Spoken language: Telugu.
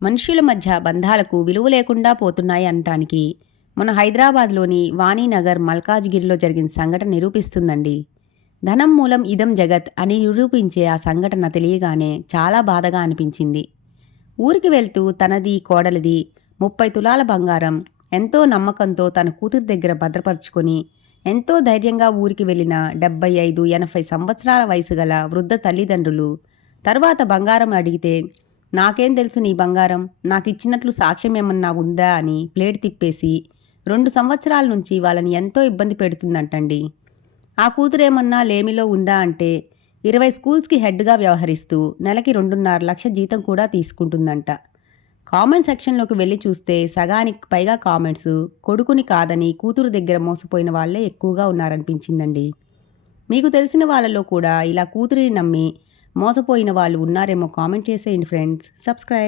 మనుష్యుల మధ్య బంధాలకు విలువ లేకుండా పోతున్నాయి అనటానికి మన హైదరాబాద్లోని వాణీనగర్ మల్కాజ్గిరిలో జరిగిన సంఘటన నిరూపిస్తుందండి. ధనం మూలం ఇదం జగత్ అని నిరూపించే ఆ సంఘటన తెలియగానే చాలా బాధగా అనిపించింది. ఊరికి వెళ్తూ తనది కోడలిది 30 తులాల బంగారం ఎంతో నమ్మకంతో తన కూతురి దగ్గర భద్రపరుచుకొని ఎంతో ధైర్యంగా ఊరికి వెళ్ళిన 75-80 సంవత్సరాల వయసు గల వృద్ధ తల్లిదండ్రులు తర్వాత బంగారం అడిగితే, నాకేం తెలుసు నీ బంగారం, నాకిచ్చినట్లు సాక్ష్యం ఏమన్నా ఉందా అని ప్లేట్ తిప్పేసి 2 సంవత్సరాల నుంచి వాళ్ళని ఎంతో ఇబ్బంది పెడుతుందంటండి. ఆ కూతురేమన్నా లేమిలో ఉందా అంటే 20 స్కూల్స్కి హెడ్గా వ్యవహరిస్తూ నెలకి 2.5 లక్షల జీతం కూడా తీసుకుంటుందంట. కామెంట్ సెక్షన్లోకి వెళ్ళి చూస్తే సగానికి పైగా కామెంట్స్ కొడుకుని కాదని కూతురు దగ్గర మోసపోయిన వాళ్ళే ఎక్కువగా ఉన్నారనిపించిందండి. మీకు తెలిసిన వాళ్ళలో కూడా ఇలా కూతురిని నమ్మి మోసపోయిన వాళ్ళు ఉన్నారేమో కామెంట్ చేసేయండి ఫ్రెండ్స్. సబ్స్క్రైబ్.